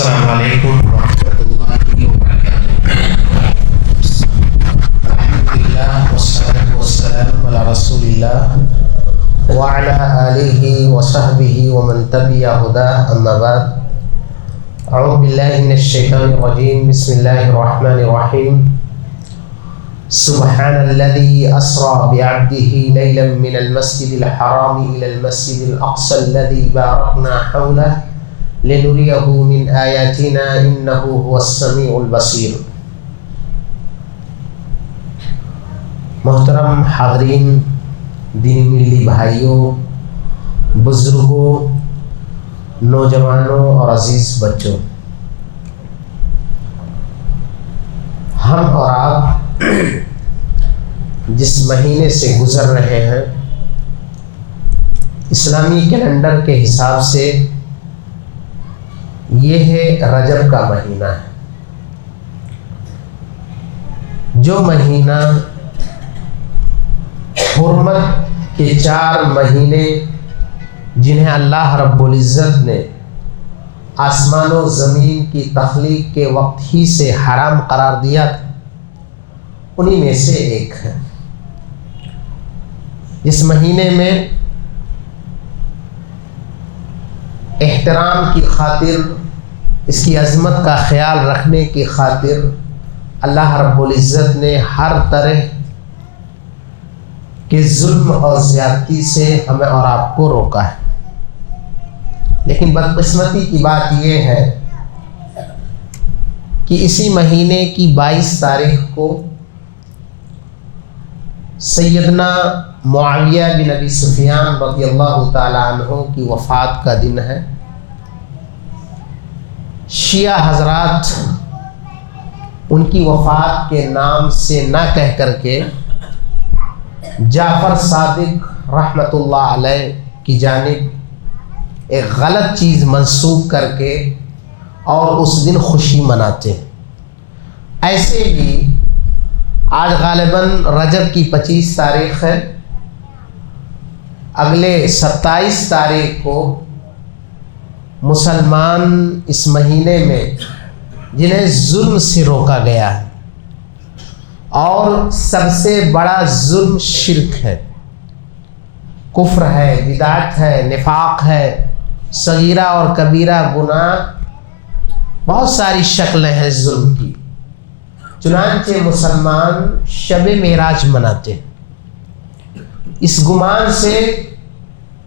السلام علیکم ورحمۃ اللہ وبرکاتہ۔ الحمدللہ والصلاة والسلام علی رسول اللہ وعلی آلہ وصحبہ ومن تبع ہداہ، اما بعد۔ اعوذ باللہ من الشیطان الرجیم، بسم اللہ الرحمن الرحیم۔ سبحان الذی اسری بعبدہ لیلا من المسجد الحرام الی المسجد الاقصی الذی بارکنا حولہ لنریہ من آیاتنا انہ هو السمیع البصیر۔ محترم حاضرین، دینی ملی بھائیوں، بزرگوں، نوجوانوں اور عزیز بچوں، ہم اور آپ جس مہینے سے گزر رہے ہیں، اسلامی کیلنڈر کے حساب سے یہ ہے رجب کا مہینہ ہے، جو مہینہ حرمت کے 4 مہینے جنہیں اللہ رب العزت نے آسمان و زمین کی تخلیق کے وقت ہی سے حرام قرار دیا تھا، انہی میں سے ایک ہے۔ اس مہینے میں احترام کی خاطر، اس کی عظمت کا خیال رکھنے کی خاطر اللہ رب العزت نے ہر طرح کے ظلم اور زیادتی سے ہمیں اور آپ کو روکا ہے۔ لیکن بدقسمتی کی بات یہ ہے کہ اسی مہینے کی 22 تاریخ کو سیدنا معاویہ بن ابی سفیان رضی اللہ تعالی عنہ کی وفات کا دن ہے۔ شیعہ حضرات ان کی وفات کے نام سے نہ کہہ کر کے جعفر صادق رحمۃ اللہ علیہ کی جانب ایک غلط چیز منسوب کر کے اور اس دن خوشی مناتے ہیں۔ ایسے ہی آج غالباً رجب کی 25 تاریخ ہے، اگلے 27 تاریخ کو مسلمان اس مہینے میں جنہیں ظلم سے روکا گیا ہے، اور سب سے بڑا ظلم شرک ہے، کفر ہے، بدعت ہے، نفاق ہے، صغیرہ اور کبیرہ گناہ، بہت ساری شکلیں ہیں ظلم کی۔ چنانچہ مسلمان شب معراج مناتے ہیں اس گمان سے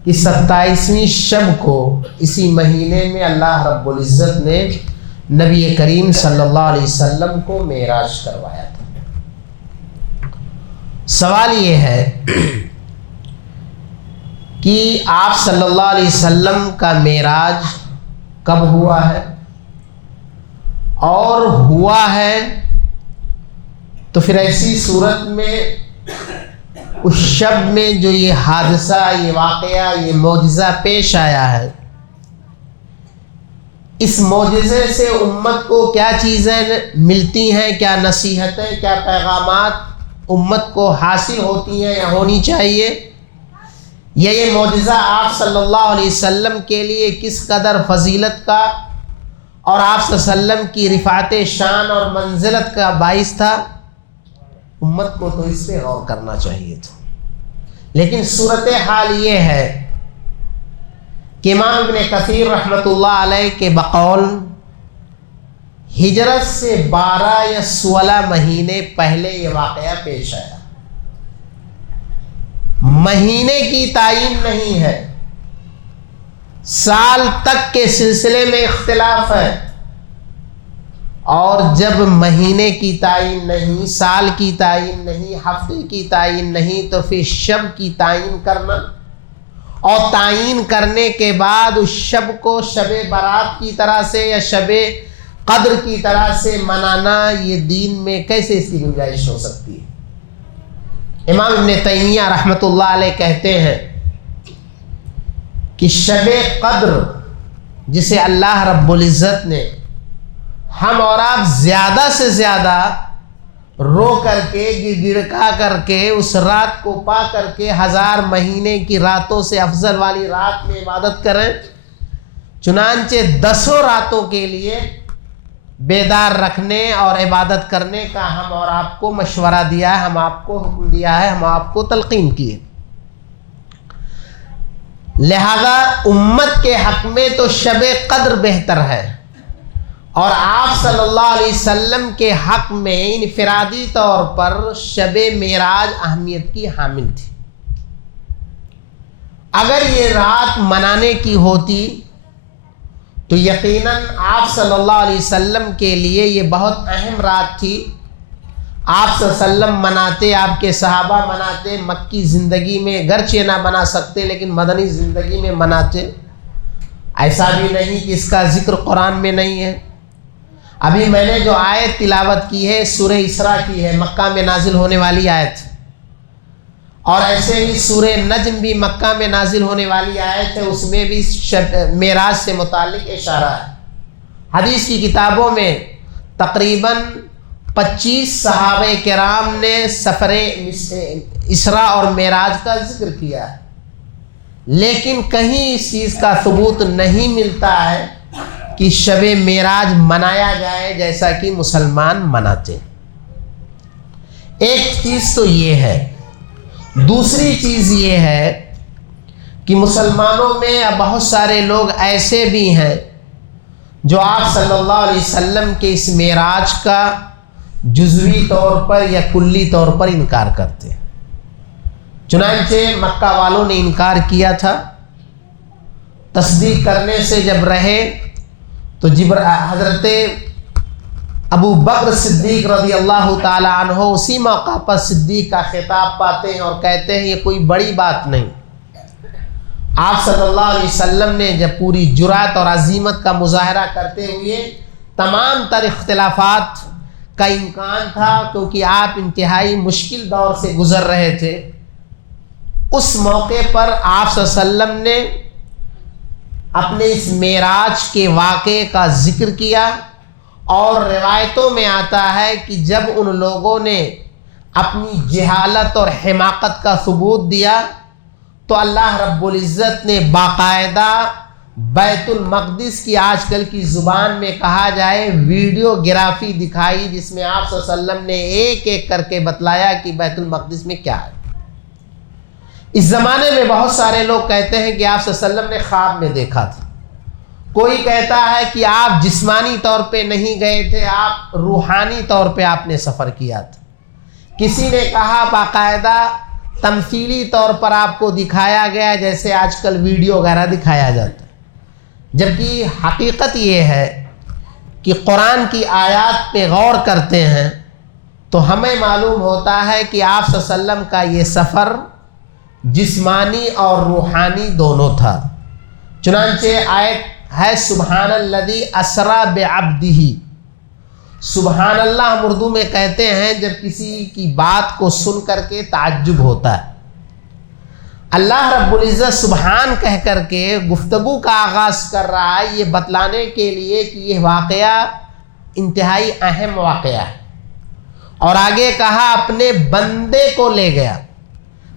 کہ 27ویں شب کو اسی مہینے میں اللہ رب العزت نے نبی کریم صلی اللہ علیہ وسلم کو معراج کروایا تھا۔ سوال یہ ہے کہ آپ صلی اللہ علیہ وسلم کا معراج کب ہوا ہے، اور ہوا ہے تو پھر ایسی صورت میں اس شب میں جو یہ حادثہ، یہ واقعہ، یہ معجزہ پیش آیا ہے، اس معجزے سے امت کو کیا چیزیں ملتی ہیں، کیا نصیحتیں، کیا پیغامات امت کو حاصل ہوتی ہیں یا ہونی چاہیے، یا یہ معجزہ آپ صلی اللہ علیہ وسلم کے لیے کس قدر فضیلت کا اور آپ صلی اللہ علیہ وسلم کی رفعت شان اور منزلت کا باعث تھا، امت کو تو اس پہ غور کرنا چاہیے تھا۔ لیکن صورتحال یہ ہے کہ امام ابن کثیر رحمۃ اللہ علیہ کے بقول ہجرت سے 12 یا 16 مہینے پہلے یہ واقعہ پیش آیا۔ مہینے کی تعین نہیں ہے، سال تک کے سلسلے میں اختلاف ہے، اور جب مہینے کی تعین نہیں، سال کی تعین نہیں، ہفتے کی تعین نہیں، تو پھر شب کی تعین کرنا، اور تعین کرنے کے بعد اس شب کو شب برات کی طرح سے یا شب قدر کی طرح سے منانا، یہ دین میں کیسے اس کی گنجائش ہو سکتی ہے؟ امام ابن تیمیہ رحمۃ اللہ علیہ کہتے ہیں کہ شب قدر جسے اللہ رب العزت نے ہم اور آپ زیادہ سے زیادہ رو کر کے، گڑگڑا کر کے، اس رات کو پا کر کے 1000 مہینے کی راتوں سے افضل والی رات میں عبادت کریں، چنانچہ 10 راتوں کے لیے بیدار رکھنے اور عبادت کرنے کا ہم اور آپ کو مشورہ دیا ہے، ہم آپ کو حکم دیا ہے، ہم آپ کو تلقین کی ہے۔ لہذا امت کے حق میں تو شب قدر بہتر ہے، اور آپ صلی اللہ علیہ وسلم کے حق میں انفرادی طور پر شب معراج اہمیت کی حامل تھی۔ اگر یہ رات منانے کی ہوتی تو یقیناً آپ صلی اللہ علیہ وسلم کے لیے یہ بہت اہم رات تھی۔ آپ صلی اللہ علیہ وسلم مناتے، آپ کے صحابہ مناتے، مکی زندگی میں گرچہ نہ منا سکتے لیکن مدنی زندگی میں مناتے۔ ایسا بھی نہیں کہ اس کا ذکر قرآن میں نہیں ہے۔ ابھی میں نے جو آیت تلاوت کی ہے سورہ اسراء کی ہے، مکہ میں نازل ہونے والی آیت، اور ایسے ہی سورہ نجم بھی مکہ میں نازل ہونے والی آیت ہے، اس میں بھی معراج سے متعلق اشارہ ہے۔ حدیث کی کتابوں میں تقریباً 25 صحابہ کرام نے سفر اسراء اور معراج کا ذکر کیا ہے، لیکن کہیں اس چیز کا ثبوت نہیں ملتا ہے کہ شب معراج منایا جائے جیسا کہ مسلمان مناتے۔ ایک چیز تو یہ ہے، دوسری چیز یہ ہے کہ مسلمانوں میں بہت سارے لوگ ایسے بھی ہیں جو آپ صلی اللہ علیہ وسلم کے اس معراج کا جزوی طور پر یا کلی طور پر انکار کرتے ہیں۔ چنانچہ مکہ والوں نے انکار کیا تھا، تصدیق کرنے سے جب رہے تو حضرت ابو بکر صدیق رضی اللہ تعالی عنہ اسی موقع پر صدیق کا خطاب پاتے ہیں اور کہتے ہیں یہ کوئی بڑی بات نہیں۔ آپ صلی اللہ علیہ وسلم نے جب پوری جرأت اور عزیمت کا مظاہرہ کرتے ہوئے تمام تر اختلافات کا امکان تھا، کیونکہ آپ انتہائی مشکل دور سے گزر رہے تھے، اس موقع پر آپ صلی اللہ علیہ وسلم نے اپنے اس معراج کے واقعے کا ذکر کیا، اور روایتوں میں آتا ہے کہ جب ان لوگوں نے اپنی جہالت اور حماقت کا ثبوت دیا تو اللہ رب العزت نے باقاعدہ بیت المقدس کی آج کل کی زبان میں کہا جائے ویڈیو گرافی دکھائی، جس میں آپ صلی اللہ علیہ وسلم نے ایک ایک کر کے بتلایا کہ بیت المقدس میں کیا ہے۔ اس زمانے میں بہت سارے لوگ کہتے ہیں کہ آپ صلی اللہ علیہ وسلم نے خواب میں دیکھا تھا، کوئی کہتا ہے کہ آپ جسمانی طور پہ نہیں گئے تھے، آپ روحانی طور پہ آپ نے سفر کیا تھا، کسی نے کہا باقاعدہ تمثیلی طور پر آپ کو دکھایا گیا جیسے آج کل ویڈیو وغیرہ دکھایا جاتا ہے، جبکہ حقیقت یہ ہے کہ قرآن کی آیات پہ غور کرتے ہیں تو ہمیں معلوم ہوتا ہے کہ آپ صلی اللہ علیہ وسلم کا یہ سفر جسمانی اور روحانی دونوں تھا۔ چنانچہ آیت ہے سبحان الذی اسری بعبدہ، سبحان اللہ ہم اردو میں کہتے ہیں جب کسی کی بات کو سن کر کے تعجب ہوتا ہے۔ اللہ رب العزت سبحان کہہ کر کے گفتگو کا آغاز کر رہا ہے یہ بتلانے کے لیے کہ یہ واقعہ انتہائی اہم واقعہ ہے، اور آگے کہا اپنے بندے کو لے گیا۔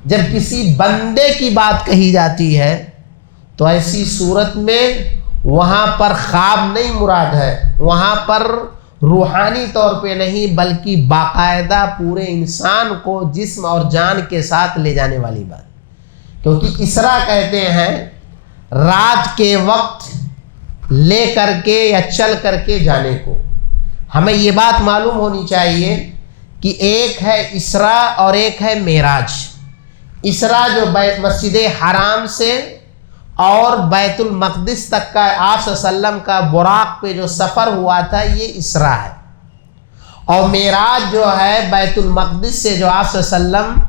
جب کسی بندے کی بات کہی جاتی ہے تو ایسی صورت میں وہاں پر خواب نہیں مراد ہے، وہاں پر روحانی طور پہ نہیں بلکہ باقاعدہ پورے انسان کو جسم اور جان کے ساتھ لے جانے والی بات، کیونکہ اسراء کہتے ہیں رات کے وقت لے کر کے یا چل کر کے جانے کو۔ ہمیں یہ بات معلوم ہونی چاہیے کہ ایک ہے اسراء اور ایک ہے معراج۔ اسراء جو مسجد حرام سے اور بیت المقدس تک کا آپ صلی اللہ علیہ وسلم کا براق پہ جو سفر ہوا تھا یہ اسراء ہے، اور معراج جو ہے بیت المقدس سے جو آپ صلی اللہ علیہ وسلم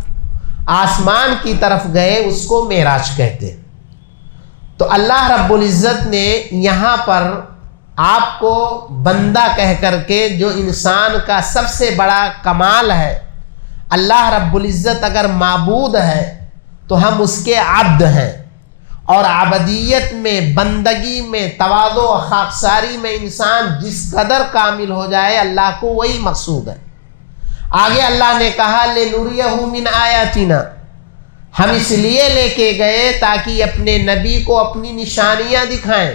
آسمان کی طرف گئے اس کو معراج کہتے ہیں۔ تو اللہ رب العزت نے یہاں پر آپ کو بندہ کہہ کر کے، جو انسان کا سب سے بڑا کمال ہے، اللہ رب العزت اگر معبود ہے تو ہم اس کے عبد ہیں، اور عبدیت میں، بندگی میں، تواضع و خاکساری میں انسان جس قدر کامل ہو جائے اللہ کو وہی مقصود ہے۔ آگے اللہ نے کہا لِنُرِيَهُ مِنْ آیَاتِنَا، ہم اس لیے لے کے گئے تاکہ اپنے نبی کو اپنی نشانیاں دکھائیں۔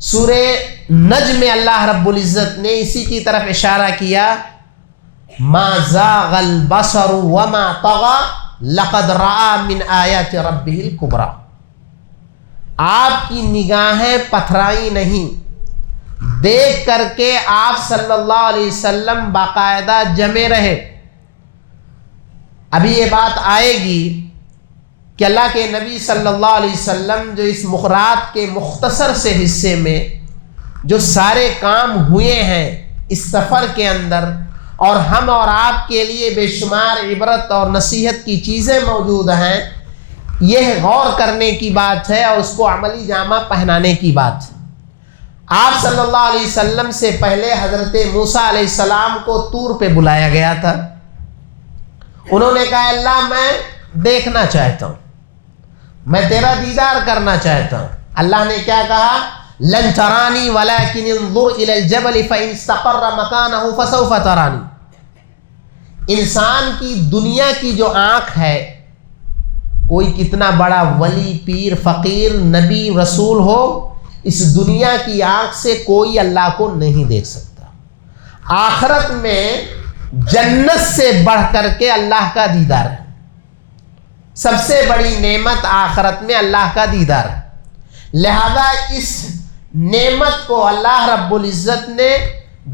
سورہ نجم میں اللہ رب العزت نے اسی کی طرف اشارہ کیا، ما زاغ البصر وما طغى لقد رأى من آیات ربہ الکبریٰ، آپ کی نگاہیں پتھرائی نہیں، دیکھ کر کے آپ صلی اللہ علیہ وسلم باقاعدہ جمے رہے۔ ابھی یہ بات آئے گی کہ اللہ کے نبی صلی اللہ علیہ وسلم جو اس رات کے مختصر سے حصے میں جو سارے کام ہوئے ہیں اس سفر کے اندر، اور ہم اور آپ کے لیے بے شمار عبرت اور نصیحت کی چیزیں موجود ہیں، یہ غور کرنے کی بات ہے اور اس کو عملی جامہ پہنانے کی بات ہے۔ آپ صلی اللہ علیہ وسلم سے پہلے حضرت موسیٰ علیہ السلام کو طور پہ بلایا گیا تھا۔ انہوں نے کہا اللہ میں دیکھنا چاہتا ہوں، میں تیرا دیدار کرنا چاہتا ہوں۔ اللہ نے کیا کہا؟ لن ترانی ولكن انظر الى الجبل فان استقر مكانه فسوف ترانی۔ انسان کی دنیا کی جو آنکھ ہے، کوئی کتنا بڑا ولی، پیر، فقیر، نبی، رسول ہو، اس دنیا کی آنکھ سے کوئی اللہ کو نہیں دیکھ سکتا۔ آخرت میں جنت سے بڑھ کر کے اللہ کا دیدار ہے، سب سے بڑی نعمت آخرت میں اللہ کا دیدار ہے۔ لہذا اس نعمت کو اللہ رب العزت نے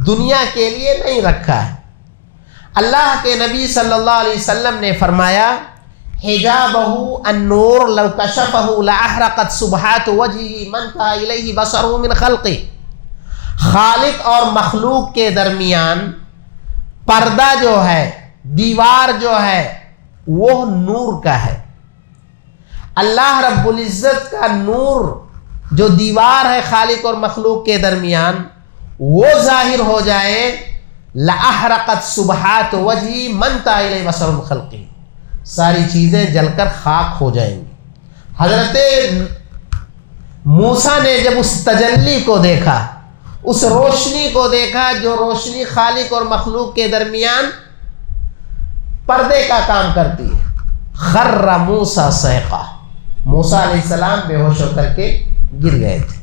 دنیا کے لیے نہیں رکھا ہے۔ اللہ کے نبی صلی اللہ علیہ وسلم نے فرمایا حجابہ النور لو کشفہ لاحرقت سبحات وجہہ من انتہا الیہ بصرہ من خلقہ۔ خالق اور مخلوق کے درمیان پردہ جو ہے، دیوار جو ہے، وہ نور کا ہے۔ اللہ رب العزت کا نور جو دیوار ہے خالق اور مخلوق کے درمیان، وہ ظاہر ہو جائے لأحرقت سبحات وجہی من انتہا الیہ بصرہ من خلقہ، ساری چیزیں جل کر خاک ہو جائیں گی۔ حضرت موسیٰ نے جب اس تجلی کو دیکھا، اس روشنی کو دیکھا جو روشنی خالق اور مخلوق کے درمیان پردے کا کام کرتی ہے، خر موسیٰ صعقہ، موسیٰ علیہ السلام بے ہوش ہو کر کے گر گئے تھے۔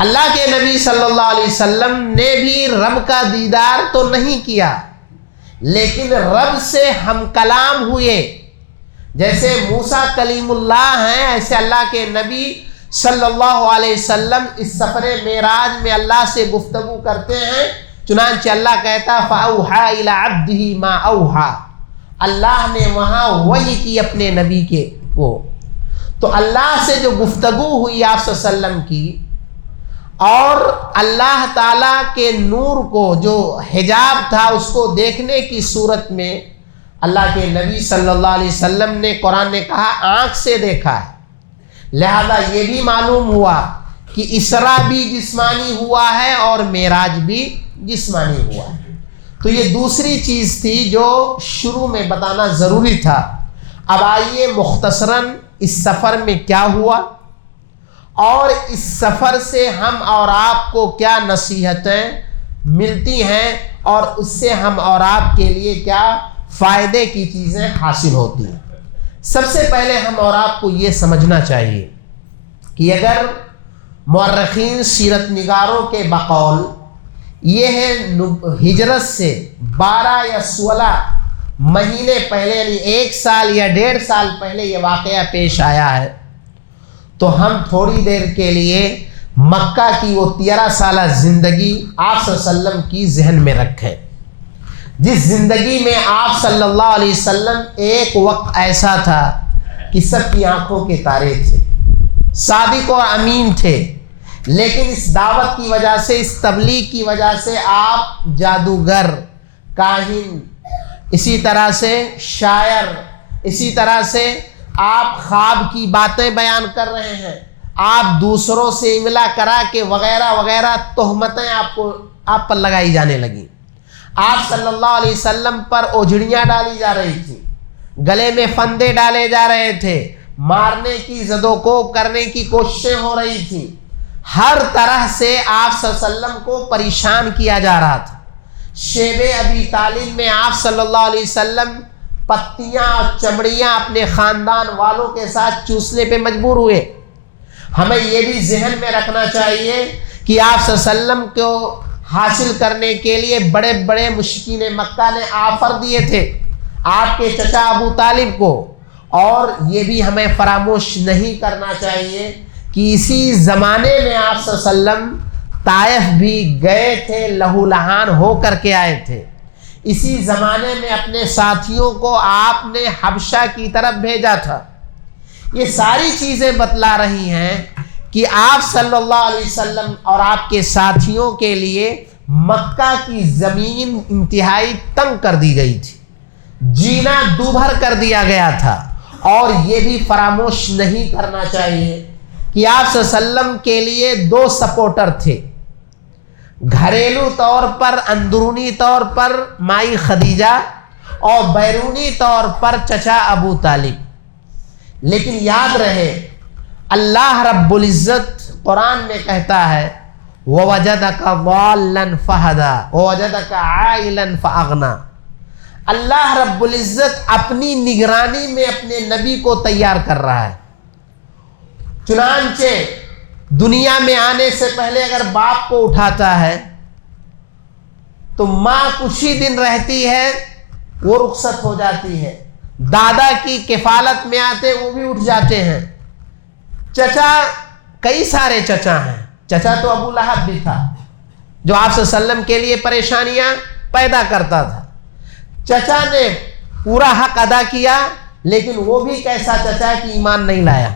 اللہ کے نبی صلی اللہ علیہ وسلم نے بھی رب کا دیدار تو نہیں کیا، لیکن رب سے ہم کلام ہوئے۔ جیسے موسیٰ کلیم اللہ ہیں، ایسے اللہ کے نبی صلی اللہ علیہ وسلم اس سفر معراج میں اللہ سے گفتگو کرتے ہیں۔ چنانچہ اللہ کہتا فَأَوْحَا إِلَىٰ عَبْدِهِ مَا أَوْحَا، اللہ نے وہاں وحی کی اپنے نبی کے کو۔ تو اللہ سے جو گفتگو ہوئی آپ صلی اللہ علیہ وسلم کی، اور اللہ تعالیٰ کے نور کو جو حجاب تھا اس کو دیکھنے کی صورت میں اللہ کے نبی صلی اللہ علیہ وسلم نے، قرآن نے کہا آنکھ سے دیکھا ہے۔ لہذا یہ بھی معلوم ہوا کہ اسراء بھی جسمانی ہوا ہے اور معراج بھی جسمانی ہوا ہے۔ تو یہ دوسری چیز تھی جو شروع میں بتانا ضروری تھا۔ اب آئیے مختصراً اس سفر میں کیا ہوا اور اس سفر سے ہم اور آپ کو کیا نصیحتیں ملتی ہیں اور اس سے ہم اور آپ کے لیے کیا فائدے کی چیزیں حاصل ہوتی ہیں۔ سب سے پہلے ہم اور آپ کو یہ سمجھنا چاہیے کہ اگر مورخین سیرت نگاروں کے بقول یہ ہے ہجرت سے 12 یا 16 مہینے پہلے، یعنی 1 سال یا 1.5 سال پہلے یہ واقعہ پیش آیا ہے، تو ہم تھوڑی دیر کے لیے مکہ کی وہ 13 سالہ زندگی آپ صلی اللہ علیہ وسلم کی ذہن میں رکھیں، جس زندگی میں آپ صلی اللہ علیہ وسلم ایک وقت ایسا تھا کہ سب کی آنکھوں کے تارے تھے، صادق اور امین تھے، لیکن اس دعوت کی وجہ سے، اس تبلیغ کی وجہ سے آپ جادوگر، کاہن، اسی طرح سے شاعر، اسی طرح سے آپ خواب کی باتیں بیان کر رہے ہیں، آپ دوسروں سے املا کرا کے وغیرہ وغیرہ تہمتیں آپ پر لگائی جانے لگیں۔ آپ صلی اللہ علیہ وسلم پر اوجھڑیاں ڈالی جا رہی تھیں، گلے میں فندے ڈالے جا رہے تھے، مارنے کی زد و کوب کرنے کی کوششیں ہو رہی تھیں، ہر طرح سے آپ صلی اللہ علیہ وسلم کو پریشان کیا جا رہا تھا۔ شیب ابی طالب میں آپ صلی اللہ علیہ وسلم پتیاں اور چمڑیاں اپنے خاندان والوں کے ساتھ چوسنے پہ مجبور ہوئے۔ ہمیں یہ بھی ذہن میں رکھنا چاہیے کہ آپ صلی اللہ علیہ وسلم کو حاصل کرنے کے لیے بڑے بڑے مشرکین مکہ نے آفر دیے تھے آپ کے چچا ابو طالب کو. اور یہ بھی ہمیں فراموش نہیں کرنا چاہیے کہ اسی زمانے میں آپ صلی اللہ علیہ وسلم طائف بھی گئے تھے، لہو لہان ہو کر کے آئے تھے. اسی زمانے میں اپنے ساتھیوں کو آپ نے حبشہ کی طرف بھیجا تھا. یہ ساری چیزیں بتلا رہی ہیں کہ آپ صلی اللہ علیہ وسلم اور آپ کے ساتھیوں کے لیے مکہ کی زمین انتہائی تنگ کر دی گئی تھی، جینا دوبھر کر دیا گیا تھا. اور یہ بھی فراموش نہیں کرنا چاہیے کہ آپ صلی اللہ علیہ وسلم کے لیے 2 سپورٹر تھے، گھریلو طور پر اندرونی طور پر مائی خدیجہ اور بیرونی طور پر چچا ابو طالب. لیکن یاد رہے اللہ رب العزت قرآن میں کہتا ہے وَوَجَدَكَ ضَالًّا فَهَدَىٰ وَوَجَدَكَ عَائِلًا فَأَغْنَىٰ. اللہ رب العزت اپنی نگرانی میں اپنے نبی کو تیار کر رہا ہے. چنانچہ دنیا میں آنے سے پہلے اگر باپ کو اٹھاتا ہے تو ماں کچھ ہی دن رہتی ہے، وہ رخصت ہو جاتی ہے. دادا کی کفالت میں آتے وہ بھی اٹھ جاتے ہیں. چچا کئی سارے چچا ہیں. چچا تو ابو لہب بھی تھا جو آپ صلی اللہ علیہ وسلم کے لیے پریشانیاں پیدا کرتا تھا. چچا نے پورا حق ادا کیا، لیکن وہ بھی کیسا چچا کہ ایمان نہیں لایا.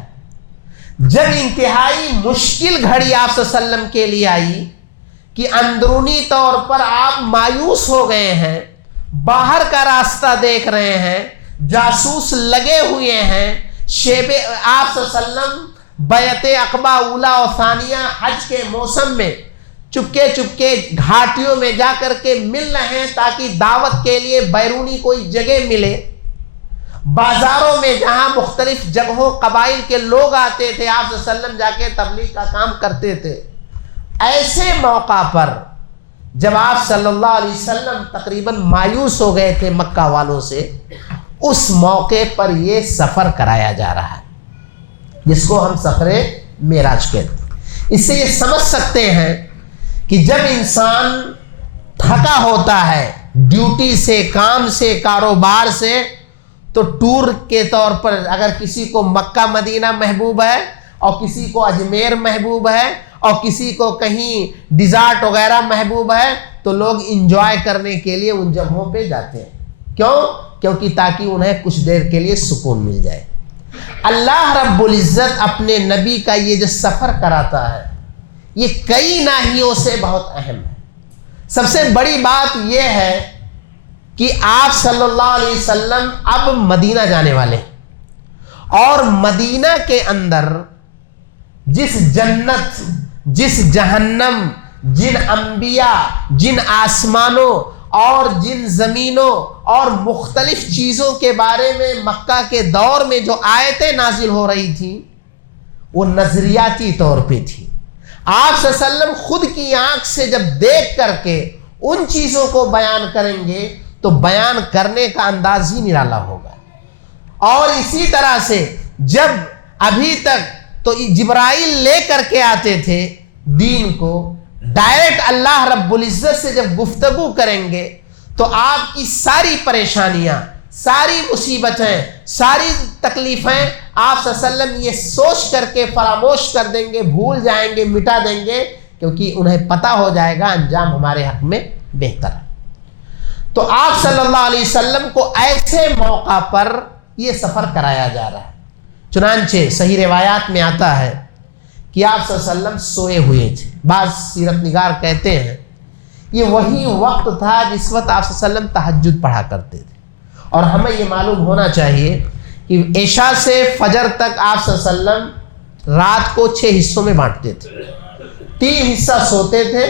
جب انتہائی مشکل گھڑی آپ صلی اللہ علیہ وسلم کے لیے آئی کہ اندرونی طور پر آپ مایوس ہو گئے ہیں، باہر کا راستہ دیکھ رہے ہیں، جاسوس لگے ہوئے ہیں، شیب آپ صلی اللہ علیہ وسلم بیعت عقبہ اولا اور ثانیہ حج کے موسم میں چپکے چپکے گھاٹیوں میں جا کر کے مل رہے ہیں تاکہ دعوت کے لیے بیرونی کوئی جگہ ملے. بازاروں میں جہاں مختلف جگہوں قبائل کے لوگ آتے تھے آپ صلی اللہ علیہ وسلم جا کے تبلیغ کا کام کرتے تھے. ایسے موقع پر جب آپ صلی اللہ علیہ وسلم تقریباً مایوس ہو گئے تھے مکہ والوں سے، اس موقع پر یہ سفر کرایا جا رہا ہے جس کو ہم سفر معراج کہتے ہیں. اس سے یہ سمجھ سکتے ہیں کہ جب انسان تھکا ہوتا ہے ڈیوٹی سے، کام سے، کاروبار سے، تو ٹور کے طور پر اگر کسی کو مکہ مدینہ محبوب ہے اور کسی کو اجمیر محبوب ہے اور کسی کو کہیں ڈیزارٹ وغیرہ محبوب ہے تو لوگ انجوائے کرنے کے لیے ان جگہوں پہ جاتے ہیں. کیونکہ تاکہ انہیں کچھ دیر کے لیے سکون مل جائے. اللہ رب العزت اپنے نبی کا یہ جو سفر کراتا ہے یہ کئی ناحیوں سے بہت اہم ہے. سب سے بڑی بات یہ ہے کہ آپ صلی اللہ علیہ وسلم اب مدینہ جانے والے ہیں، اور مدینہ کے اندر جس جنت، جس جہنم، جن انبیاء، جن آسمانوں اور جن زمینوں اور مختلف چیزوں کے بارے میں مکہ کے دور میں جو آیتیں نازل ہو رہی تھیں وہ نظریاتی طور پہ تھی. آپ صلی اللہ علیہ وسلم خود کی آنکھ سے جب دیکھ کر کے ان چیزوں کو بیان کریں گے تو بیان کرنے کا انداز ہی نرالا ہوگا. اور اسی طرح سے جب ابھی تک تو جبرائیل لے کر کے آتے تھے دین کو، ڈائریکٹ اللہ رب العزت سے جب گفتگو کریں گے تو آپ کی ساری پریشانیاں، ساری مصیبتیں، ساری تکلیفیں آپ صلی اللہ علیہ وسلم یہ سوچ کر کے فراموش کر دیں گے، بھول جائیں گے، مٹا دیں گے، کیونکہ انہیں پتہ ہو جائے گا انجام ہمارے حق میں بہتر ہے. تو آپ صلی اللہ علیہ وسلم کو ایسے موقع پر یہ سفر کرایا جا رہا ہے. چنانچہ صحیح روایات میں آتا ہے کہ آپ صلی اللہ علیہ وسلم سوئے ہوئے تھے. بعض سیرت نگار کہتے ہیں یہ وہی وقت تھا جس وقت آپ صلی اللہ علیہ وسلم تہجد پڑھا کرتے تھے. اور ہمیں یہ معلوم ہونا چاہیے کہ عشاء سے فجر تک آپ صلی اللہ علیہ وسلم رات کو 6 حصوں میں بانٹتے تھے. 3 حصہ سوتے تھے،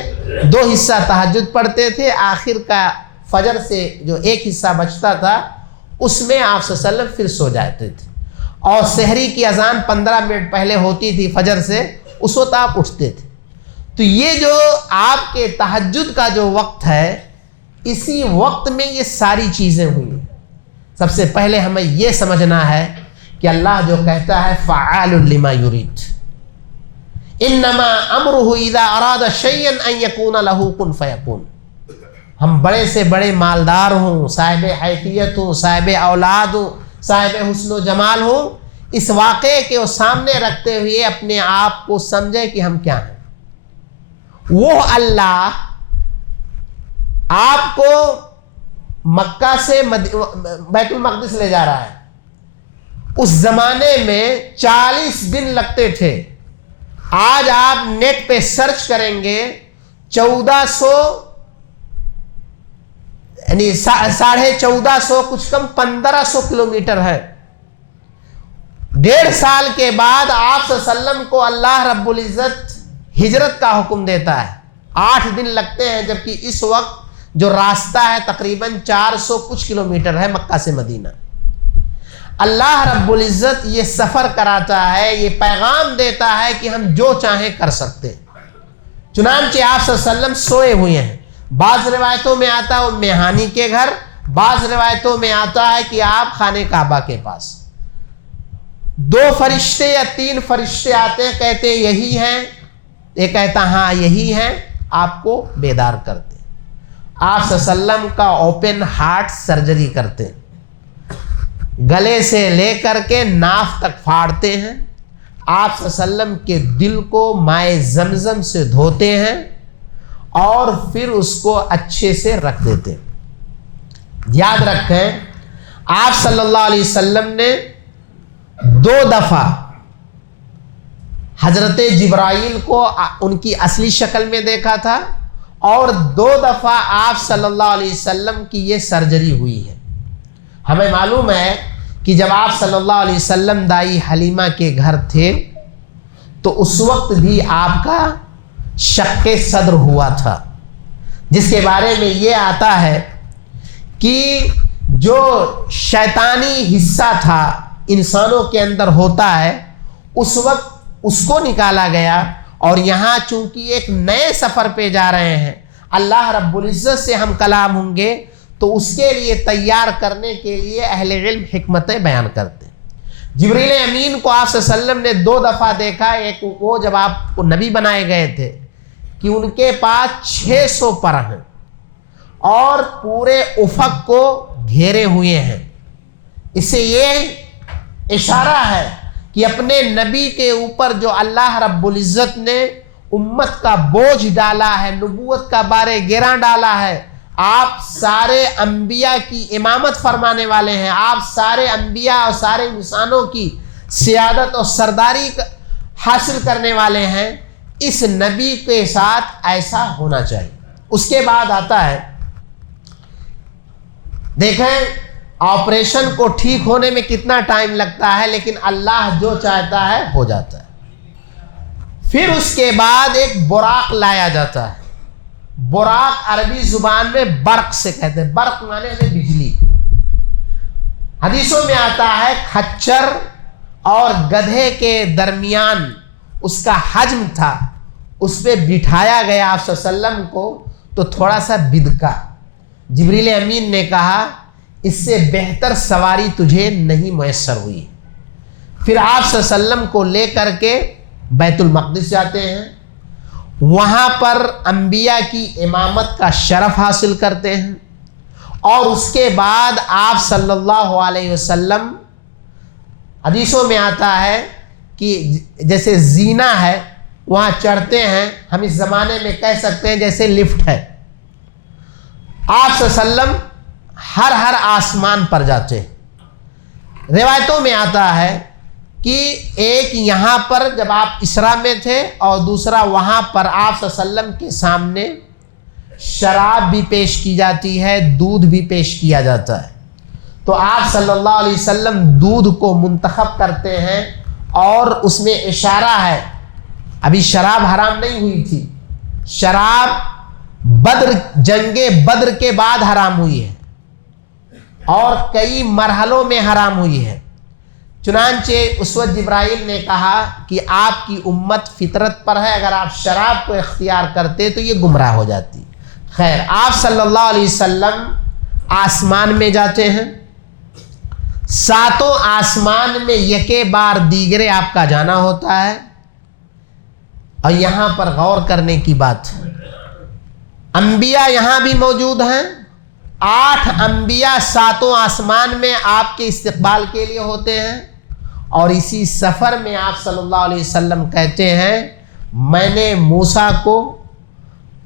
2 حصہ تہجد پڑھتے تھے، آخر کا فجر سے جو 1 حصہ بچتا تھا اس میں آپ صلی اللہ علیہ وسلم پھر سو جاتے تھے. اور سحری کی اذان 15 منٹ پہلے ہوتی تھی فجر سے، اس وقت آپ اٹھتے تھے. تو یہ جو آپ کے تہجد کا جو وقت ہے اسی وقت میں یہ ساری چیزیں ہوئی. سب سے پہلے ہمیں یہ سمجھنا ہے کہ اللہ جو کہتا ہے فعال لما یرید، انما امرہ اذا اراد شیئا ان یکون لہ کن فیکون. ہم بڑے سے بڑے مالدار ہوں، صاحب حیثیت ہوں، صاحب اولاد ہوں، صاحب حسن و جمال ہوں، اس واقعے کے سامنے رکھتے ہوئے اپنے آپ کو سمجھے کہ ہم کیا ہیں. وہ اللہ آپ کو مکہ سے بیت المقدس لے جا رہا ہے. اس زمانے میں 40 دن لگتے تھے. آج آپ نیٹ پہ سرچ کریں گے 1400 یعنی 1450 کچھ کم 1500 کلومیٹر ہے. 1.5 سال کے بعد آپ صلی اللہ علیہ وسلم کو اللہ رب العزت ہجرت کا حکم دیتا ہے. 8 دن لگتے ہیں، جبکہ اس وقت جو راستہ ہے تقریباً 400 کچھ کلومیٹر ہے مکہ سے مدینہ. اللہ رب العزت یہ سفر کراتا ہے، یہ پیغام دیتا ہے کہ ہم جو چاہیں کر سکتے. چنانچہ آپ صلی اللہ علیہ وسلم سوئے ہوئے ہیں. بعض روایتوں میں آتا ہے میہانی کے گھر، بعض روایتوں میں آتا ہے کہ آپ خانہ کعبہ کے پاس. 2 فرشتے یا 3 فرشتے آتے ہیں، کہتے ہیں یہی ہیں، یہ کہتا ہاں یہی ہیں، آپ کو بیدار کرتے. آپ صلی اللہ علیہ وسلم کا اوپن ہارٹ سرجری کرتے ہیں، گلے سے لے کر کے ناف تک پھاڑتے ہیں. آپ صلی اللہ علیہ وسلم کے دل کو مائے زمزم سے دھوتے ہیں اور پھر اس کو اچھے سے رکھ دیتے ہیں. یاد رکھیں آپ صلی اللہ علیہ وسلم نے 2 دفعہ حضرت جبرائیل کو ان کی اصلی شکل میں دیکھا تھا، اور 2 دفعہ آپ صلی اللہ علیہ وسلم کی یہ سرجری ہوئی ہے. ہمیں معلوم ہے کہ جب آپ صلی اللہ علیہ وسلم دائی حلیمہ کے گھر تھے تو اس وقت بھی آپ کا شق صدر ہوا تھا، جس کے بارے میں یہ آتا ہے کہ جو شیطانی حصہ تھا انسانوں کے اندر ہوتا ہے اس وقت اس کو نکالا گیا. اور یہاں چونکہ ایک نئے سفر پہ جا رہے ہیں، اللہ رب العزت سے ہم کلام ہوں گے، تو اس کے لیے تیار کرنے کے لیے اہل علم حکمتیں بیان کرتے ہیں. جبریل امین کو آپ صلی اللہ علیہ وسلم نے 2 دفعہ دیکھا. ایک وہ جب آپ کو نبی بنائے گئے تھے کہ ان کے پاس 600 پر ہیں اور پورے افق کو گھیرے ہوئے ہیں. اس سے یہ اشارہ ہے کہ اپنے نبی کے اوپر جو اللہ رب العزت نے امت کا بوجھ ڈالا ہے، نبوت کا بار گراں ڈالا ہے. آپ سارے انبیاء کی امامت فرمانے والے ہیں، آپ سارے انبیاء اور سارے انسانوں کی سیادت اور سرداری حاصل کرنے والے ہیں. اس نبی کے ساتھ ایسا ہونا چاہیے. اس کے بعد آتا ہے، دیکھیں آپریشن کو ٹھیک ہونے میں کتنا ٹائم لگتا ہے، لیکن اللہ جو چاہتا ہے ہو جاتا ہے. پھر اس کے بعد ایک براق لایا جاتا ہے. براق عربی زبان میں برق سے کہتے ہیں، برق مانے ہے بجلی. حدیثوں میں آتا ہے کھچر اور گدھے کے درمیان اس کا حجم تھا، اس پہ بٹھایا گیا آپ صلی اللہ علیہ وسلم کو تو تھوڑا سا بدکا. جبریل امین نے کہا اس سے بہتر سواری تجھے نہیں میسر ہوئی. پھر آپ صلی اللہ علیہ وسلم کو لے کر کے بیت المقدس جاتے ہیں، وہاں پر انبیاء کی امامت کا شرف حاصل کرتے ہیں. اور اس کے بعد آپ صلی اللہ علیہ وسلم، حدیثوں میں آتا ہے کہ جیسے زینہ ہے وہاں چڑھتے ہیں، ہم اس زمانے میں کہہ سکتے ہیں جیسے لفٹ ہے. آپ صلی اللہ علیہ وسلم ہر آسمان پر جاتے ہیں. روایتوں میں آتا ہے کہ ایک یہاں پر جب آپ اسراء میں تھے اور دوسرا وہاں پر آپ صلی اللہ علیہ وسلم کے سامنے شراب بھی پیش کی جاتی ہے، دودھ بھی پیش کیا جاتا ہے. تو آپ صلی اللہ علیہ وسلم دودھ کو منتخب کرتے ہیں اور اس میں اشارہ ہے، ابھی شراب حرام نہیں ہوئی تھی، شراب جنگ بدر کے بعد حرام ہوئی ہے اور کئی مرحلوں میں حرام ہوئی ہے. چنانچہ اس وقت جبرائیل نے کہا کہ آپ کی امت فطرت پر ہے، اگر آپ شراب کو اختیار کرتے تو یہ گمراہ ہو جاتی. خیر، آپ صلی اللہ علیہ وسلم آسمان میں جاتے ہیں. 7 آسمان میں یکے بار دیگرے آپ کا جانا ہوتا ہے. اور یہاں پر غور کرنے کی بات، انبیاء یہاں بھی موجود ہیں، 8 انبیاء 7 آسمان میں آپ کے استقبال کے لیے ہوتے ہیں، اور اسی سفر میں آپ صلی اللہ علیہ وسلم کہتے ہیں میں نے موسیٰ کو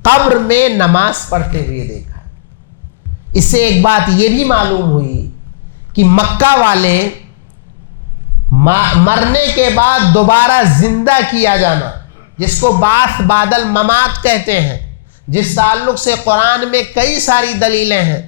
قبر میں نماز پڑھتے ہوئے دیکھا۔ اس سے ایک بات یہ بھی معلوم ہوئی کہ مکہ والے مرنے کے بعد دوبارہ زندہ کیا جانا، جس کو بعث بعد الممات کہتے ہیں، جس تعلق سے قرآن میں کئی ساری دلیلیں ہیں۔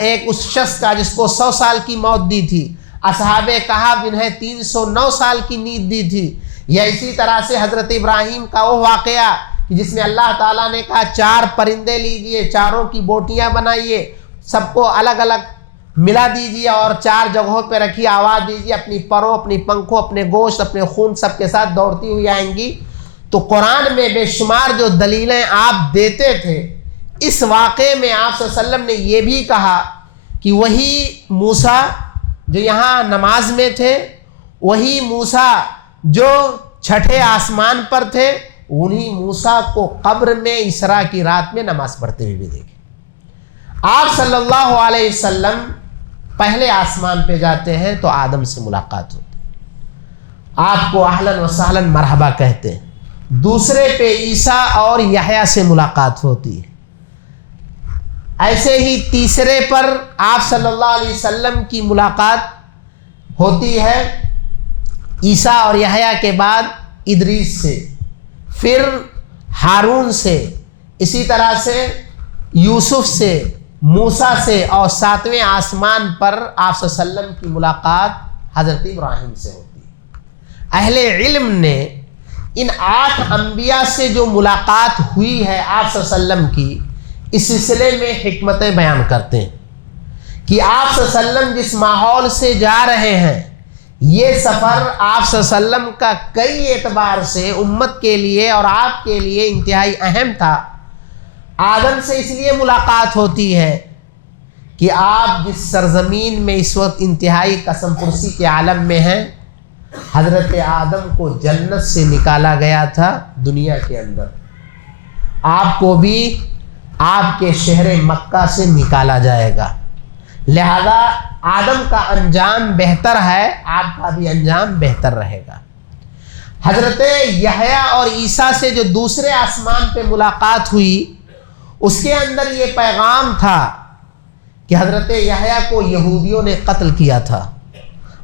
ایک اس شخص کا جس کو 100 سال کی موت دی تھی، اصحاب کہف جنہیں 309 سال کی نیند دی تھی، یا اسی طرح سے حضرت ابراہیم کا وہ واقعہ جس میں اللہ تعالیٰ نے کہا 4 پرندے لیجئے، 4 کی بوٹیاں بنائیے، سب کو الگ الگ ملا دیجئے اور 4 جگہوں پہ رکھیے، آواز دیجئے، اپنی پروں، اپنی پنکھوں، اپنے گوشت، اپنے خون سب کے ساتھ دوڑتی ہوئی آئیں گی۔ تو قرآن میں بے شمار جو دلیلیں آپ دیتے تھے، اس واقعے میں آپ صلی اللہ علیہ وسلم نے یہ بھی کہا کہ وہی موسیٰ جو یہاں نماز میں تھے، وہی موسیٰ جو 6 آسمان پر تھے، انہی موسیٰ کو قبر میں اسراء کی رات میں نماز پڑھتے ہوئے بھی دیکھے۔ آپ صلی اللہ علیہ وسلم پہلے آسمان پہ جاتے ہیں تو آدم سے ملاقات ہوتی ہے، آپ کو اہلاً و سہلاً مرحبا کہتے ہیں۔ دوسرے پہ عیسیٰ اور یحییٰ سے ملاقات ہوتی ہے۔ ایسے ہی تیسرے پر آپ صلی اللہ علیہ وسلم کی ملاقات ہوتی ہے عیسیٰ اور یحییٰ کے بعد ادریس سے، پھر ہارون سے، اسی طرح سے یوسف سے، موسیٰ سے، اور 7ویں آسمان پر آپ صلی اللہ علیہ وسلم کی ملاقات حضرت ابراہیم سے ہوتی ہے۔ اہل علم نے ان 8 انبیاء سے جو ملاقات ہوئی ہے آپ صلی اللہ علیہ وسلم کی، اس سلسلے میں حکمتیں بیان کرتے ہیں کہ آپ صلی اللہ علیہ وسلم جس ماحول سے جا رہے ہیں، یہ سفر آپ صلی اللہ علیہ وسلم کا کئی اعتبار سے امت کے لیے اور آپ کے لیے انتہائی اہم تھا۔ آدم سے اس لیے ملاقات ہوتی ہے کہ آپ جس سرزمین میں اس وقت انتہائی قسم پرسی کے عالم میں ہیں، حضرت آدم کو جنت سے نکالا گیا تھا دنیا کے اندر، آپ کو بھی آپ کے شہر مکہ سے نکالا جائے گا، لہذا آدم کا انجام بہتر ہے، آپ کا بھی انجام بہتر رہے گا۔ حضرت یحییٰ اور عیسیٰ سے جو دوسرے آسمان پہ ملاقات ہوئی، اس کے اندر یہ پیغام تھا کہ حضرت یحییٰ کو یہودیوں نے قتل کیا تھا،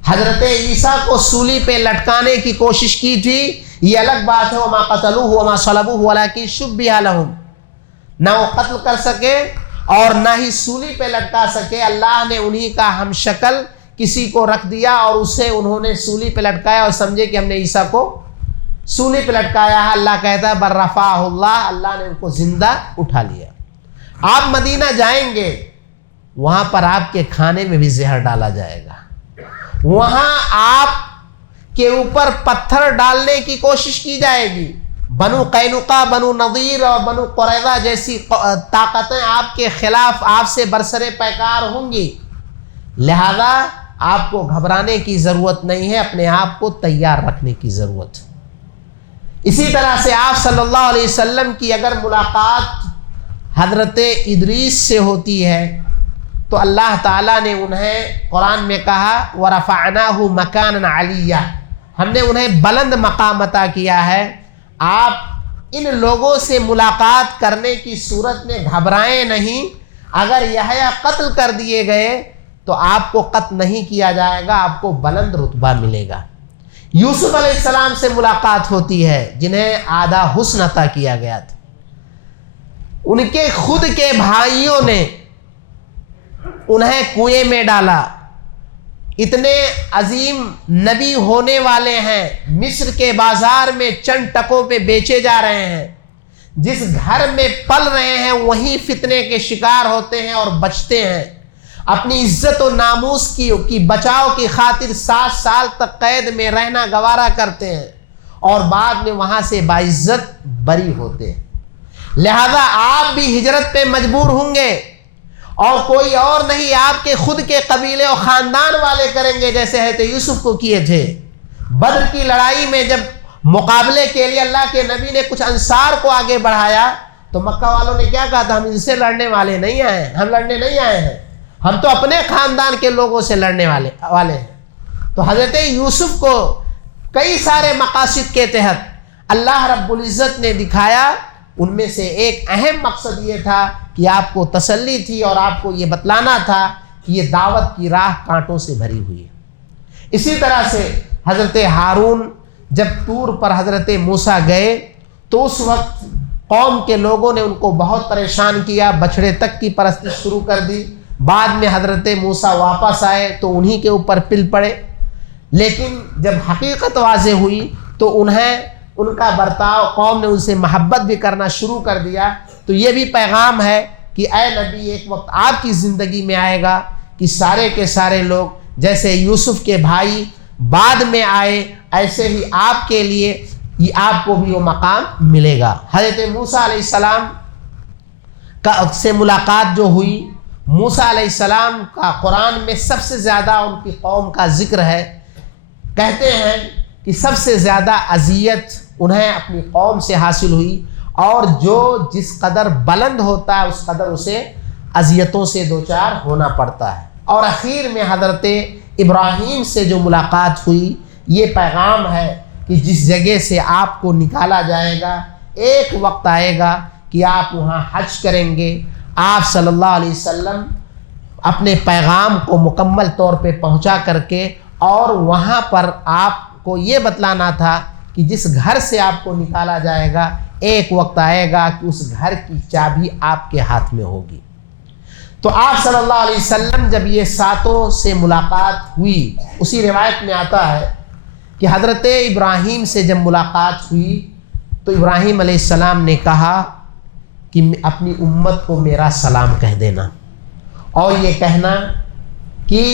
حضرت عیسیٰ کو سولی پہ لٹکانے کی کوشش کی تھی، یہ الگ بات ہے، وما قتلوہ وما صلبوہ ولکن شبہ لہم، نہ وہ قتل کر سکے اور نہ ہی سولی پہ لٹکا سکے، اللہ نے انہی کا ہم شکل کسی کو رکھ دیا اور اسے انہوں نے سولی پہ لٹکایا اور سمجھے کہ ہم نے عیسیٰ کو سولی پہ لٹکایا ہے۔ اللہ کہتا ہے بل رفعہ اللہ، اللہ نے ان کو زندہ اٹھا لیا۔ آپ مدینہ جائیں گے، وہاں پر آپ کے کھانے میں بھی زہر ڈالا جائے گا، وہاں آپ کے اوپر پتھر ڈالنے کی کوشش کی جائے گی، بنو قینقاع، بنو نضیر اور بنو قریظہ جیسی طاقتیں آپ کے خلاف آپ سے برسر پیکار ہوں گی، لہذا آپ کو گھبرانے کی ضرورت نہیں ہے، اپنے آپ کو تیار رکھنے کی ضرورت ہے۔ اسی طرح سے آپ صلی اللہ علیہ وسلم کی اگر ملاقات حضرت ادریس سے ہوتی ہے تو اللہ تعالیٰ نے انہیں قرآن میں کہا وَرَفَعْنَاهُ مَكَانًا عَلِيًّا، ہم نے انہیں بلند مقام عطا کیا ہے۔ آپ ان لوگوں سے ملاقات کرنے کی صورت میں گھبرائیں نہیں، اگر یحییٰ قتل کر دیے گئے تو آپ کو قتل نہیں کیا جائے گا، آپ کو بلند رتبہ ملے گا۔ یوسف علیہ السلام سے ملاقات ہوتی ہے جنہیں آدھا حسن عطا کیا گیا تھا، ان کے خود کے بھائیوں نے انہیں کنویں میں ڈالا، اتنے عظیم نبی ہونے والے ہیں، مصر کے بازار میں چند ٹکوں پہ بیچے جا رہے ہیں، جس گھر میں پل رہے ہیں وہیں فتنے کے شکار ہوتے ہیں اور بچتے ہیں، اپنی عزت و ناموس کی بچاؤ کی خاطر 7 سال تک قید میں رہنا گوارا کرتے ہیں اور بعد میں وہاں سے باعزت بری ہوتے ہیں۔ لہذا آپ بھی ہجرت پہ مجبور ہوں گے، اور کوئی اور نہیں، آپ کے خود کے قبیلے اور خاندان والے کریں گے، جیسے حضرت یوسف کو کیے تھے۔ بدر کی لڑائی میں جب مقابلے کے لیے اللہ کے نبی نے کچھ انصار کو آگے بڑھایا تو مکہ والوں نے کیا کہا تھا؟ ہم ان سے لڑنے والے نہیں آئے ہیں، ہم لڑنے نہیں آئے ہیں، ہم تو اپنے خاندان کے لوگوں سے لڑنے والے ہیں۔ تو حضرت یوسف کو کئی سارے مقاصد کے تحت اللہ رب العزت نے دکھایا، ان میں سے ایک اہم مقصد یہ تھا کہ آپ کو تسلی تھی اور آپ کو یہ بتلانا تھا کہ یہ دعوت کی راہ کانٹوں سے بھری ہوئی ہے۔ اسی طرح سے حضرت ہارون جب طور پر حضرت موسیٰ گئے تو اس وقت قوم کے لوگوں نے ان کو بہت پریشان کیا، بچھڑے تک کی پرستش شروع کر دی۔ بعد میں حضرت موسیٰ واپس آئے تو انہی کے اوپر پل پڑے، لیکن جب حقیقت واضح ہوئی تو ان کا برتاؤ، قوم نے ان سے محبت بھی کرنا شروع کر دیا۔ تو یہ بھی پیغام ہے کہ اے نبی، ایک وقت آپ کی زندگی میں آئے گا کہ سارے کے سارے لوگ جیسے یوسف کے بھائی بعد میں آئے، ایسے ہی آپ کے لیے آپ کو بھی وہ مقام ملے گا۔ حضرت موسیٰ علیہ السلام سے ملاقات جو ہوئی، موسیٰ علیہ السلام کا قرآن میں سب سے زیادہ ان کی قوم کا ذکر ہے۔ کہتے ہیں کہ سب سے زیادہ اذیت انہیں اپنی قوم سے حاصل ہوئی، اور جو جس قدر بلند ہوتا ہے اس قدر اسے اذیتوں سے دوچار ہونا پڑتا ہے۔ اور اخیر میں حضرت ابراہیم سے جو ملاقات ہوئی، یہ پیغام ہے کہ جس جگہ سے آپ کو نکالا جائے گا، ایک وقت آئے گا کہ آپ وہاں حج کریں گے۔ آپ صلی اللہ علیہ وسلم اپنے پیغام کو مکمل طور پہ پہنچا کر کے، اور وہاں پر آپ کو یہ بتلانا تھا کہ جس گھر سے آپ کو نکالا جائے گا، ایک وقت آئے گا کہ اس گھر کی چابی آپ کے ہاتھ میں ہوگی۔ تو آپ صلی اللہ علیہ وسلم جب یہ ساتوں سے ملاقات ہوئی، اسی روایت میں آتا ہے کہ حضرت ابراہیم سے جب ملاقات ہوئی تو ابراہیم علیہ السلام نے کہا کہ اپنی امت کو میرا سلام کہہ دینا، اور یہ کہنا کہ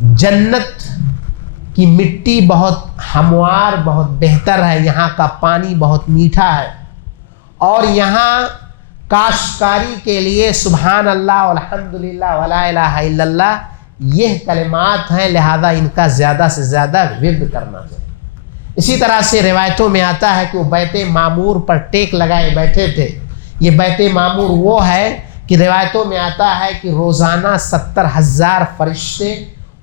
جنت کی مٹی بہت ہموار، بہت بہتر ہے، یہاں کا پانی بہت میٹھا ہے، اور یہاں کاشتکاری کے لیے سبحان اللہ والحمدللہ ولا الہ الا اللہ یہ کلمات ہیں، لہذا ان کا زیادہ سے زیادہ ورد کرنا چاہیے۔ اسی طرح سے روایتوں میں آتا ہے کہ وہ بیت معمور پر ٹیک لگائے بیٹھے تھے۔ یہ بیت معمور وہ ہے کہ روایتوں میں آتا ہے کہ روزانہ 70,000 فرشتے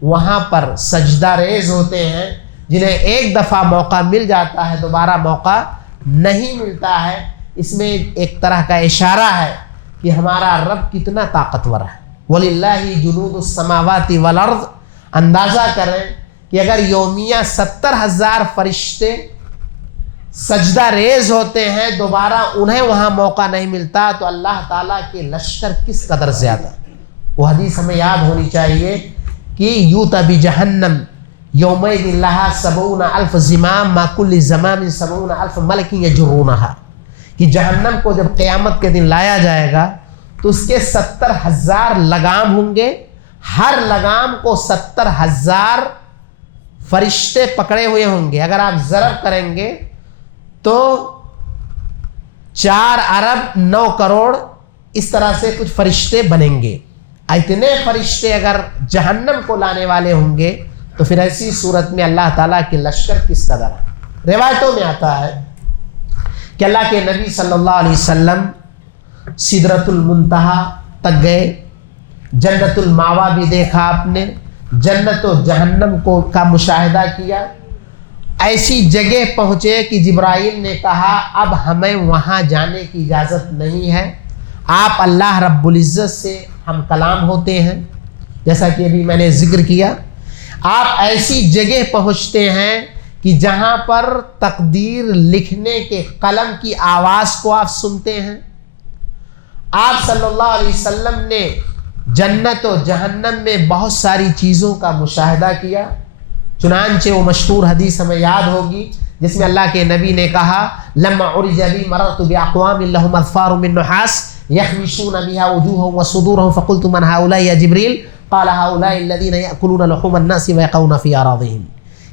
وہاں پر سجدہ ریز ہوتے ہیں، جنہیں ایک دفعہ موقع مل جاتا ہے، دوبارہ موقع نہیں ملتا ہے۔ اس میں ایک طرح کا اشارہ ہے کہ ہمارا رب کتنا طاقتور ہے۔ وَلِلَّهِ جُنُودُ السَّمَاوَاتِ وَالْأَرْضِ، اندازہ کریں کہ اگر یومیہ 70,000 فرشتے سجدہ ریز ہوتے ہیں، دوبارہ انہیں وہاں موقع نہیں ملتا، تو اللہ تعالیٰ کے لشکر کس قدر زیادہ۔ وہ حدیث ہمیں یاد ہونی چاہیے کہ یوتی بجہنم یومئذ لہا 70,000 زمام ما کل زمام 70,000 ملک یجرونہا، کہ جہنم کو جب قیامت کے دن لایا جائے گا تو اس کے 70,000 لگام ہوں گے، ہر لگام کو 70,000 فرشتے پکڑے ہوئے ہوں گے۔ اگر آپ ضرب کریں گے تو 4 ارب 9 کروڑ اس طرح سے کچھ فرشتے بنیں گے۔ اتنے فرشتے اگر جہنم کو لانے والے ہوں گے تو پھر ایسی صورت میں اللہ تعالیٰ کے لشکر کس قدر ہے۔ روایتوں میں آتا ہے کہ اللہ کے نبی صلی اللہ علیہ وسلم سدرۃ المنتہا تک گئے، جنت الماوا بھی دیکھا آپ نے، جنت و جہنم کا مشاہدہ کیا، ایسی جگہ پہنچے کہ جبرائیل نے کہا اب ہمیں وہاں جانے کی اجازت نہیں ہے، آپ اللہ رب العزت سے ہم کلام ہوتے ہیں، جیسا کہ ابھی میں نے ذکر کیا۔ آپ ایسی جگہ پہنچتے ہیں کہ جہاں پر تقدیر لکھنے کے قلم کی آواز کو آپ سنتے ہیں۔ آپ صلی اللہ علیہ وسلم نے جنت و جہنم میں بہت ساری چیزوں کا مشاہدہ کیا، چنانچہ وہ مشہور حدیث ہمیں یاد ہوگی جس میں اللہ کے نبی نے کہا لما عرج بی مررت باقوام لهم اظفار من نحاس يخمشون بها وجوههم وصدورهم فقلت من هؤلاء يا جبريل قال هؤلاء الذين يأكلون لحوم الناس ويقعون في أراضيهم۔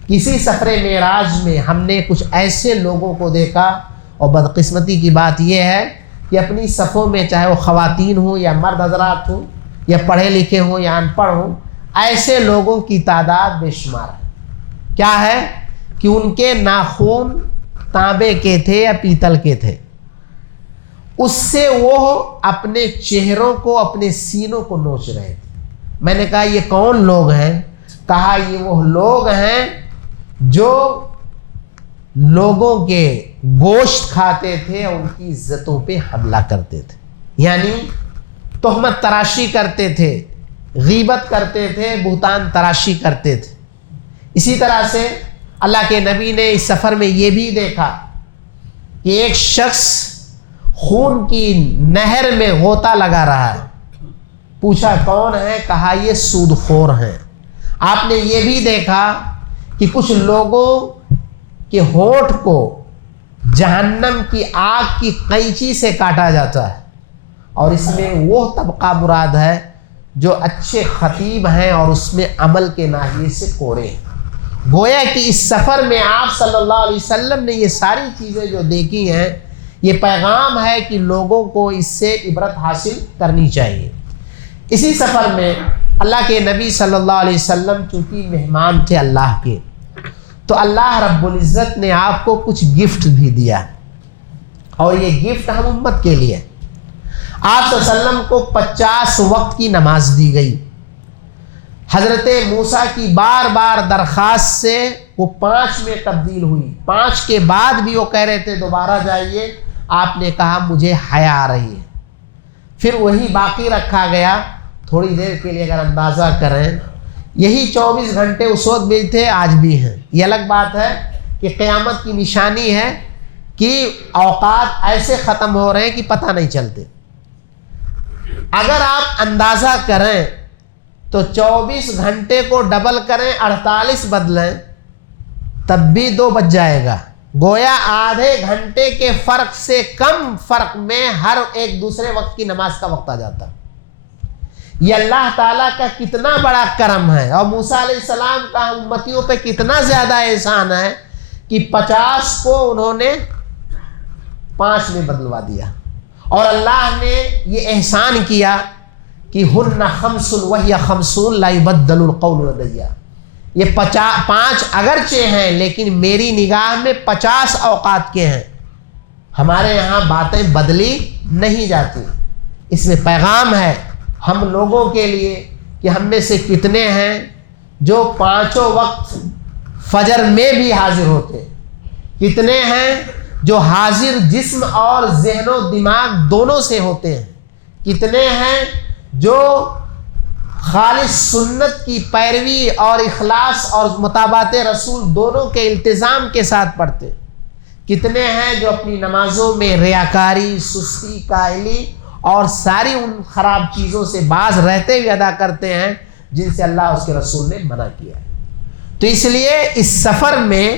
کسی سفر معراج میں ہم نے کچھ ایسے لوگوں کو دیکھا، اور بدقسمتی کی بات یہ ہے کہ اپنی صفوں میں چاہے وہ خواتین ہوں یا مرد حضرات ہوں یا پڑھے لکھے ہوں یا ان پڑھ ہوں، ایسے لوگوں کی تعداد بے شمار ہے۔ کیا ہے کہ ان کے ناخن تانبے کے تھے یا پیتل کے تھے، اس سے وہ اپنے چہروں کو، اپنے سینوں کو نوچ رہے تھے۔ میں نے کہا یہ کون لوگ ہیں؟ کہا یہ وہ لوگ ہیں جو لوگوں کے گوشت کھاتے تھے، ان کی عزتوں پہ حملہ کرتے تھے، یعنی تہمت تراشی کرتے تھے، غیبت کرتے تھے، بہتان تراشی کرتے تھے۔ اسی طرح سے اللہ کے نبی نے اس سفر میں یہ بھی دیکھا کہ ایک شخص خون کی نہر میں غوطہ لگا رہا ہے۔ پوچھا کون ہے؟ کہا یہ سود خور ہیں۔ آپ نے یہ بھی دیکھا کہ کچھ لوگوں کے ہونٹ کو جہنم کی آگ کی قینچی سے کاٹا جاتا ہے، اور اس میں وہ طبقہ مراد ہے جو اچھے خطیب ہیں اور اس میں عمل کے ناحیے سے کوڑے ہیں۔ گویا کہ اس سفر میں آپ صلی اللہ علیہ وسلم نے یہ ساری چیزیں جو دیکھی ہیں، یہ پیغام ہے کہ لوگوں کو اس سے عبرت حاصل کرنی چاہیے۔ اسی سفر میں اللہ کے نبی صلی اللہ علیہ وسلم چونکہ مہمان تھے اللہ کے، تو اللہ رب العزت نے آپ کو کچھ گفٹ بھی دیا، اور یہ گفٹ ہم امت کے لیے۔ آپ صلی اللہ علیہ وسلم کو 50 وقت کی نماز دی گئی۔ حضرت موسیٰ کی بار بار درخواست سے وہ 5 میں تبدیل ہوئی۔ 5 کے بعد بھی وہ کہہ رہے تھے دوبارہ جائیے، آپ نے کہا مجھے حیا آ رہی ہے، پھر وہی باقی رکھا گیا۔ تھوڑی دیر کے لیے اگر اندازہ کریں، یہی 24 گھنٹے اس وقت بھی تھے، آج بھی ہیں۔ یہ الگ بات ہے کہ قیامت کی نشانی ہے کہ اوقات ایسے ختم ہو رہے ہیں کہ پتہ نہیں چلتے۔ اگر آپ اندازہ کریں تو 24 گھنٹے کو ڈبل کریں، 48 بدلیں، تب بھی 2 بج جائے گا۔ گویا آدھے گھنٹے کے فرق سے کم فرق میں ہر ایک دوسرے وقت کی نماز کا وقت آ جاتا۔ یہ اللہ تعالیٰ کا کتنا بڑا کرم ہے، اور موسیٰ علیہ السلام کا امتیوں پہ کتنا زیادہ احسان ہے کہ 50 کو انہوں نے 5 میں بدلوا دیا۔ اور اللہ نے یہ احسان کیا کہ ہن 5 وہی 50 لا يبدل القول لدی۔ یہ 5 اگرچہ ہیں لیکن میری نگاہ میں 50 اوقات کے ہیں۔ ہمارے یہاں باتیں بدلی نہیں جاتی۔ اس میں پیغام ہے ہم لوگوں کے لیے کہ ہم میں سے کتنے ہیں جو 5 وقت فجر میں بھی حاضر ہوتے، کتنے ہیں جو حاضر جسم اور ذہن و دماغ دونوں سے ہوتے ہیں، کتنے ہیں جو خالص سنت کی پیروی اور اخلاص اور مطابقت رسول دونوں کے التزام کے ساتھ پڑھتے، کتنے ہیں جو اپنی نمازوں میں ریاکاری، سستی، کاہلی اور ساری ان خراب چیزوں سے باز رہتے ہوئے ادا کرتے ہیں جن سے اللہ اس کے رسول نے منع کیا ہے۔ تو اس لیے اس سفر میں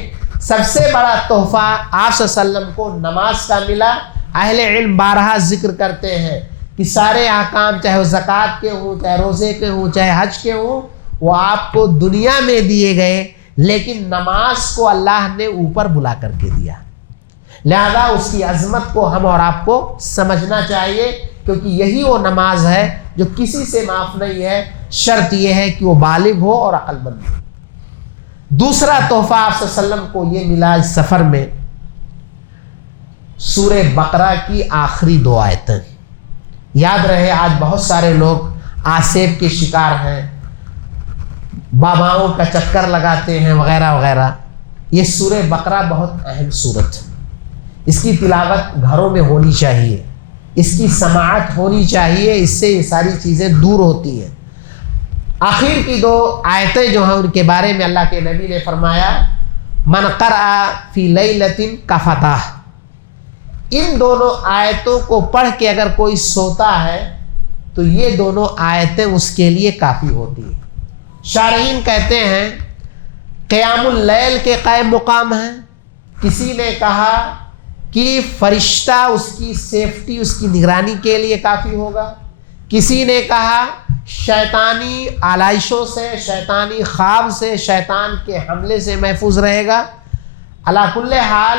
سب سے بڑا تحفہ آپ صلی اللہ علیہ وسلم کو نماز کا ملا۔ اہل علم بارہا ذکر کرتے ہیں کہ سارے احکام، چاہے وہ زکوٰۃ کے ہوں، چاہے روزے کے ہوں، چاہے حج کے ہوں، وہ آپ کو دنیا میں دیے گئے، لیکن نماز کو اللہ نے اوپر بلا کر کے دیا۔ لہذا اس کی عظمت کو ہم اور آپ کو سمجھنا چاہیے، کیونکہ یہی وہ نماز ہے جو کسی سے معاف نہیں ہے، شرط یہ ہے کہ وہ بالغ ہو اور عقل مند ہو۔ دوسرا تحفہ آپ صلی اللہ علیہ وسلم کو یہ ملا اس سفر میں، سورہ بقرہ کی آخری 2 آیتیں۔ یاد رہے آج بہت سارے لوگ آسیب کے شکار ہیں، باباؤں کا چکر لگاتے ہیں وغیرہ وغیرہ۔ یہ سورہ بقرہ بہت اہم سورت ہے، اس کی تلاوت گھروں میں ہونی چاہیے، اس کی سماعت ہونی چاہیے، اس سے یہ ساری چیزیں دور ہوتی ہیں۔ آخر کی 2 آیتیں جو ہیں ان کے بارے میں اللہ کے نبی نے فرمایا من قرأ فی لیلۃ کفتہ۔ ان دونوں آیتوں کو پڑھ کے اگر کوئی سوتا ہے تو یہ دونوں آیتیں اس کے لیے کافی ہوتی ہیں۔ شارحین کہتے ہیں قیام اللیل کے قائم مقام ہیں، کسی نے کہا کہ فرشتہ اس کی سیفٹی، اس کی نگرانی کے لیے کافی ہوگا، کسی نے کہا شیطانی آلائشوں سے، شیطانی خواب سے، شیطان کے حملے سے محفوظ رہے گا۔ علی کل حال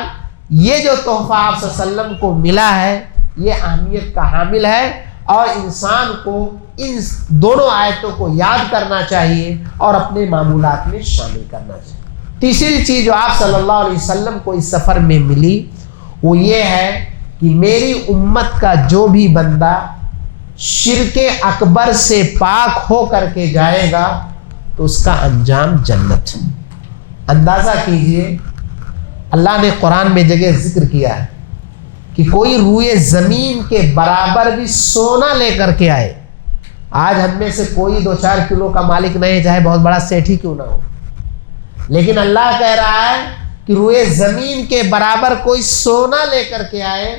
یہ جو تحفہ آپ صلی اللہ علیہ وسلم کو ملا ہے یہ اہمیت کا حامل ہے، اور انسان کو ان دونوں آیتوں کو یاد کرنا چاہیے اور اپنے معمولات میں شامل کرنا چاہیے۔ تیسری چیز جو آپ صلی اللہ علیہ وسلم کو اس سفر میں ملی وہ یہ ہے کہ میری امت کا جو بھی بندہ شرک اکبر سے پاک ہو کر کے جائے گا تو اس کا انجام جنت۔ اندازہ کیجئے، اللہ نے قرآن میں جگہ ذکر کیا ہے کہ کوئی روئے زمین کے برابر بھی سونا لے کر کے آئے۔ آج ہم میں سے کوئی 2-4 کلو کا مالک نہیں، چاہے بہت بڑا سیٹھی کیوں نہ ہو، لیکن اللہ کہہ رہا ہے کہ روئے زمین کے برابر کوئی سونا لے کر کے آئے،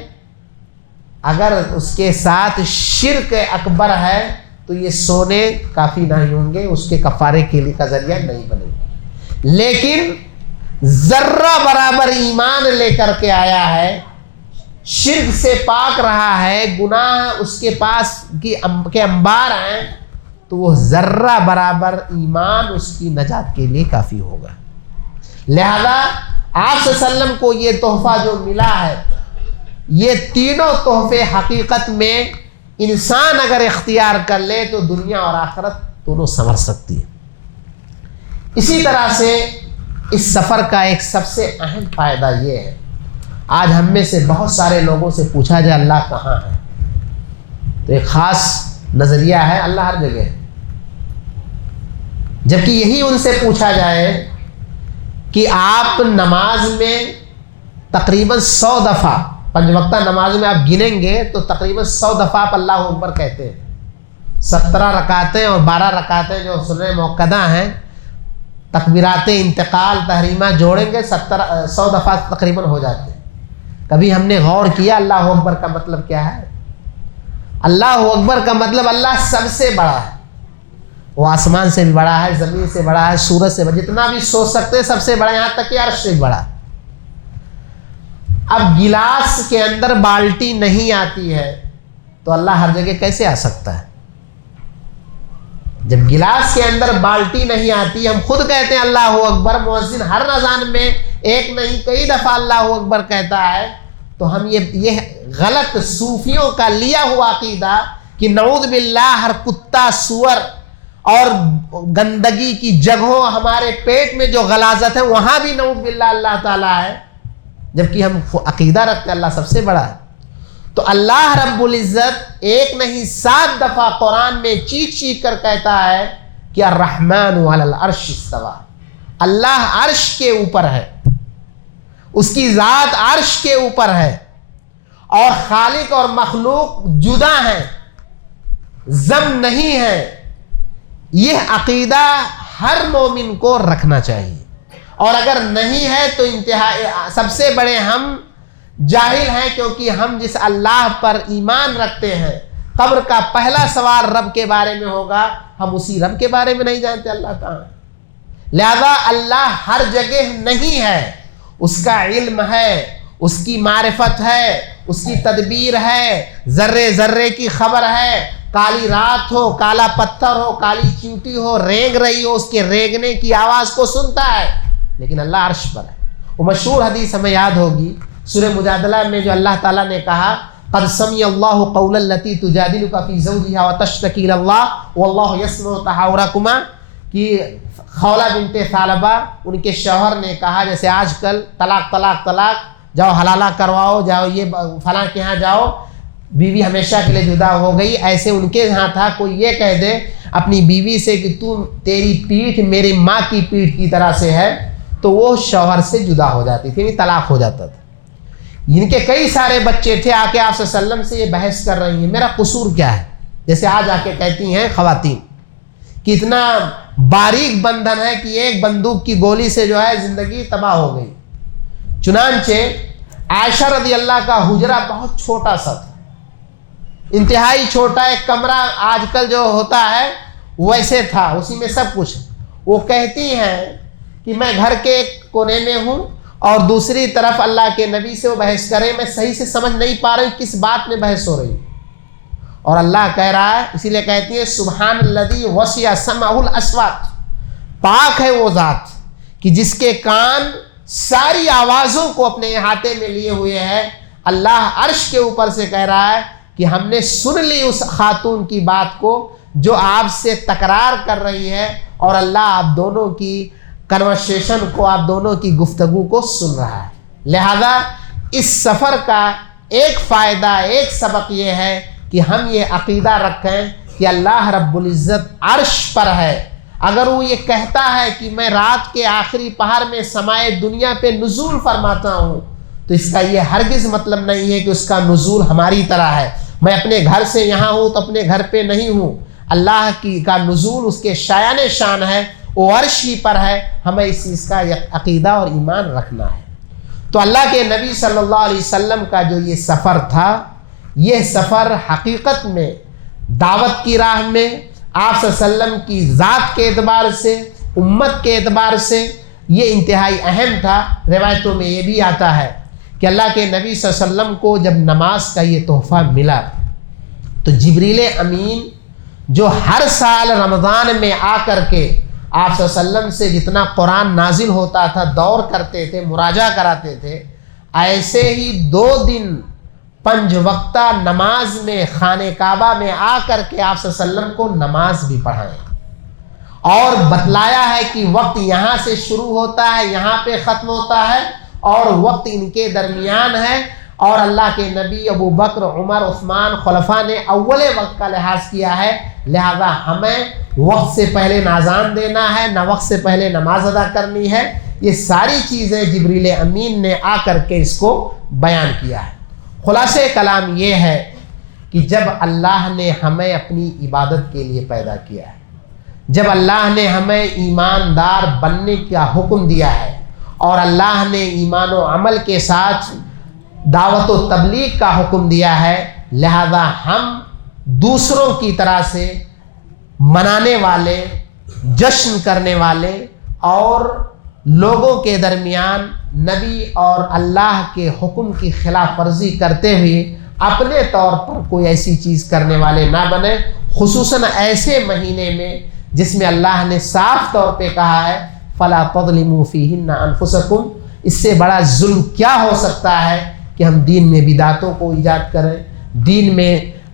اگر اس کے ساتھ شرک اکبر ہے تو یہ سونے کافی نہیں ہوں گے، اس کے کفارے کے لیے کا ذریعہ نہیں بنے گا۔ لیکن ذرہ برابر ایمان لے کر کے آیا ہے، شرک سے پاک رہا ہے، گناہ اس کے پاس کے انبار ہیں، تو وہ ذرہ برابر ایمان اس کی نجات کے لیے کافی ہوگا۔ لہذا آپ صلی اللہ علیہ وسلم کو یہ تحفہ جو ملا ہے، یہ تینوں تحفے حقیقت میں انسان اگر اختیار کر لے تو دنیا اور آخرت دونوں سنور سکتی ہے۔ اسی طرح سے اس سفر کا ایک سب سے اہم فائدہ یہ ہے، آج ہم میں سے بہت سارے لوگوں سے پوچھا جائے اللہ کہاں ہے تو ایک خاص نظریہ ہے اللہ ہر جگہ ہے، جبکہ یہی ان سے پوچھا جائے کہ آپ نماز میں تقریباً 100 دفعہ 5 وقتہ نماز میں آپ گنیں گے تو تقریباً 100 دفعہ آپ اللہ اکبر کہتے ہیں۔ 17 رکعتیں اور 12 رکعتیں جو سنن موقدہ ہیں، تکبیرات انتقال تحریمہ جوڑیں گے 100 دفعہ تقریباً ہو جاتے ہیں۔ کبھی ہم نے غور کیا اللہ اکبر کا مطلب کیا ہے؟ اللہ اکبر کا مطلب اللہ سب سے بڑا ہے، وہ آسمان سے بھی بڑا ہے، زمین سے بڑا ہے، سورج سے بڑا، جتنا بھی سوچ سکتے ہیں سب سے بڑا، یہاں تک کہ عرش سے بھی بڑا۔ اب گلاس کے اندر بالٹی نہیں آتی ہے تو اللہ ہر جگہ کیسے آ سکتا ہے؟ جب گلاس کے اندر بالٹی نہیں آتی، ہم خود کہتے ہیں اللہ اکبر، مؤذن ہر اذان میں ایک نہیں کئی دفعہ اللہ اکبر کہتا ہے، تو ہم یہ غلط صوفیوں کا لیا ہوا عقیدہ کہ نعوذ باللہ ہر کتا سور اور گندگی کی جگہوں ہمارے پیٹ میں جو غلاظت ہے وہاں بھی نعوذ باللہ اللہ تعالیٰ ہے، جبکہ ہم عقیدہ رکھتے ہیں اللہ سب سے بڑا ہے۔ تو اللہ رب العزت ایک نہیں 7 دفعہ قرآن میں چیخ چیخ کر کہتا ہے کہ الرحمن علی العرش استویٰ، اللہ عرش کے اوپر ہے، اس کی ذات عرش کے اوپر ہے، اور خالق اور مخلوق جدا ہیں، ضم نہیں ہے۔ یہ عقیدہ ہر مومن کو رکھنا چاہیے، اور اگر نہیں ہے تو انتہائی سب سے بڑے ہم جاہل ہیں، کیونکہ ہم جس اللہ پر ایمان رکھتے ہیں، قبر کا پہلا سوال رب کے بارے میں ہوگا، ہم اسی رب کے بارے میں نہیں جانتے اللہ کہاں ہے۔ لہذا اللہ ہر جگہ نہیں ہے، اس کا علم ہے، اس کی معرفت ہے، اس کی تدبیر ہے، ذرے ذرے کی خبر ہے، کالی رات ہو، کالا پتھر ہو، کالی چیونٹی ہو، رینگ رہی ہو، اس کے رینگنے کی آواز کو سنتا ہے، لیکن اللہ عرش پر ہے۔ وہ مشہور حدیث ہمیں یاد ہوگی سورہ مجادلہ میں جو اللہ تعالیٰ نے کہا قد سمع اللہ قول التی تجادلک فی زوجها وتشتکی الی اللہ واللہ یسمع تحاورکما، کہ خولہ بنت ثعلبہ ان کے شوہر نے کہا جیسے آج کل طلاق طلاق طلاق، جاؤ حلالہ کرواؤ، جاؤ یہ فلاں کے ہاں جاؤ، بیوی ہمیشہ کے لیے جدا ہو گئی، ایسے ان کے ہاں تھا کوئی یہ کہہ دے اپنی بیوی سے کہ تیری پیٹھ میری ماں کی پیٹھ کی طرح سے ہے، تو وہ شوہر سے جدا ہو جاتی تھی، طلاق ہو جاتا تھا۔ ان کے کئی سارے بچے تھے، آ کے آپ صلی اللہ علیہ وسلم سے یہ بحث کر رہی ہیں میرا قصور کیا ہے، جیسے آج آ کے کہتی ہیں خواتین کہ اتنا باریک بندھن ہے کہ ایک بندوق کی گولی سے جو ہے زندگی تباہ ہو گئی۔ چنانچہ عائشہ رضی اللہ کا حجرہ بہت چھوٹا سا تھا، انتہائی چھوٹا، ایک کمرہ آج کل جو ہوتا ہے ویسے تھا، اسی میں سب کچھ۔ وہ کہتی ہیں کہ میں گھر کے ایک کونے میں ہوں اور دوسری طرف اللہ کے نبی سے وہ بحث کریں، میں صحیح سے سمجھ نہیں پا رہی کس بات میں بحث ہو رہی، اور اللہ کہہ رہا ہے، اسی لیے کہتی ہے سبحان الذی وسع سمعہ الاصوات، پاک ہے وہ ذات کہ جس کے کان ساری آوازوں کو اپنے احاطے میں لیے ہوئے ہے۔ اللہ عرش کے اوپر سے کہہ رہا ہے کہ ہم نے سن لی اس خاتون کی بات کو جو آپ سے تکرار کر رہی ہے، اور اللہ آپ دونوں کی کنورسیشن کو، آپ دونوں کی گفتگو کو سن رہا ہے۔ لہذا اس سفر کا ایک فائدہ، ایک سبق یہ ہے کہ ہم یہ عقیدہ رکھیں کہ اللہ رب العزت عرش پر ہے۔ اگر وہ یہ کہتا ہے کہ میں رات کے آخری پہر میں سمائے دنیا پہ نزول فرماتا ہوں، تو اس کا یہ ہرگز مطلب نہیں ہے کہ اس کا نزول ہماری طرح ہے۔ میں اپنے گھر سے یہاں ہوں تو اپنے گھر پہ نہیں ہوں۔ اللہ کا نزول اس کے شایان شان ہے، وہ عرش ہی پر ہے۔ ہمیں اس چیز کا عقیدہ اور ایمان رکھنا ہے۔ تو اللہ کے نبی صلی اللہ علیہ وسلم کا جو یہ سفر تھا، یہ سفر حقیقت میں دعوت کی راہ میں آپ صلی اللہ علیہ وسلم کی ذات کے اعتبار سے، امت کے اعتبار سے یہ انتہائی اہم تھا۔ روایتوں میں یہ بھی آتا ہے کہ اللہ کے نبی صلی اللہ علیہ وسلم کو جب نماز کا یہ تحفہ ملا تو جبریل امین جو ہر سال رمضان میں آ کر کے آپ صلی اللہ علیہ وسلم سے جتنا قرآن نازل ہوتا تھا دور کرتے تھے، مراجعہ کراتے تھے، ایسے ہی 2 دن 5 وقتہ نماز میں خانہ کعبہ میں آ کر کے آپ صلی اللہ علیہ وسلم کو نماز بھی پڑھائیں اور بتلایا ہے کہ وقت یہاں سے شروع ہوتا ہے، یہاں پہ ختم ہوتا ہے اور وقت ان کے درمیان ہے۔ اور اللہ کے نبی ابو بکر، عمر، عثمان خلفاء نے اول وقت کا لحاظ کیا ہے، لہذا ہمیں وقت سے پہلے اذان دینا ہے، نہ وقت سے پہلے نماز ادا کرنی ہے۔ یہ ساری چیزیں جبریل امین نے آ کر کے اس کو بیان کیا ہے۔ خلاصہ کلام یہ ہے کہ جب اللہ نے ہمیں اپنی عبادت کے لیے پیدا کیا ہے، جب اللہ نے ہمیں ایماندار بننے کا حکم دیا ہے اور اللہ نے ایمان و عمل کے ساتھ دعوت و تبلیغ کا حکم دیا ہے، لہذا ہم دوسروں کی طرح سے منانے والے، جشن کرنے والے اور لوگوں کے درمیان نبی اور اللہ کے حکم کی خلاف ورزی کرتے ہوئے اپنے طور پر کوئی ایسی چیز کرنے والے نہ بنے، خصوصاً ایسے مہینے میں جس میں اللہ نے صاف طور پہ کہا ہے فَلَا تَظْلِمُوا فِيهِنَّ أَنفُسَكُمْ۔ اس سے بڑا ظلم کیا ہو سکتا ہے کہ ہم دین میں بدعتوں کو ایجاد کریں، دین میں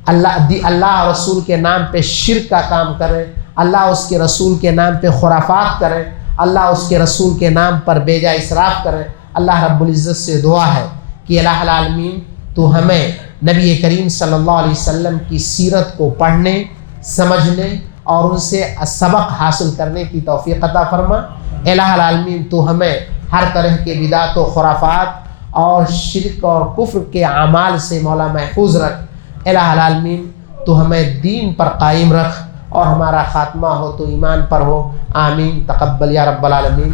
اللہ رسول کے نام پہ شرک کا کام کریں، اللہ اس کے رسول کے نام پہ خرافات کریں، اللہ اس کے رسول کے نام پر بے جا اسراف کریں۔ اللہ رب العزت سے دعا ہے کہ الہ العالمین تو ہمیں نبی کریم صلی اللہ علیہ وسلم کی سیرت کو پڑھنے، سمجھنے اور ان سے سبق حاصل کرنے کی توفیق عطا فرما۔ الہ العالمین تو ہمیں ہر طرح کے بدعت و خرافات اور شرک اور کفر کے اعمال سے مولا محفوظ رکھ۔ الہ العالمین تو ہمیں دین پر قائم رکھ اور ہمارا خاتمہ ہو تو ایمان پر ہو۔ آمین، تقبل یا رب العالمین۔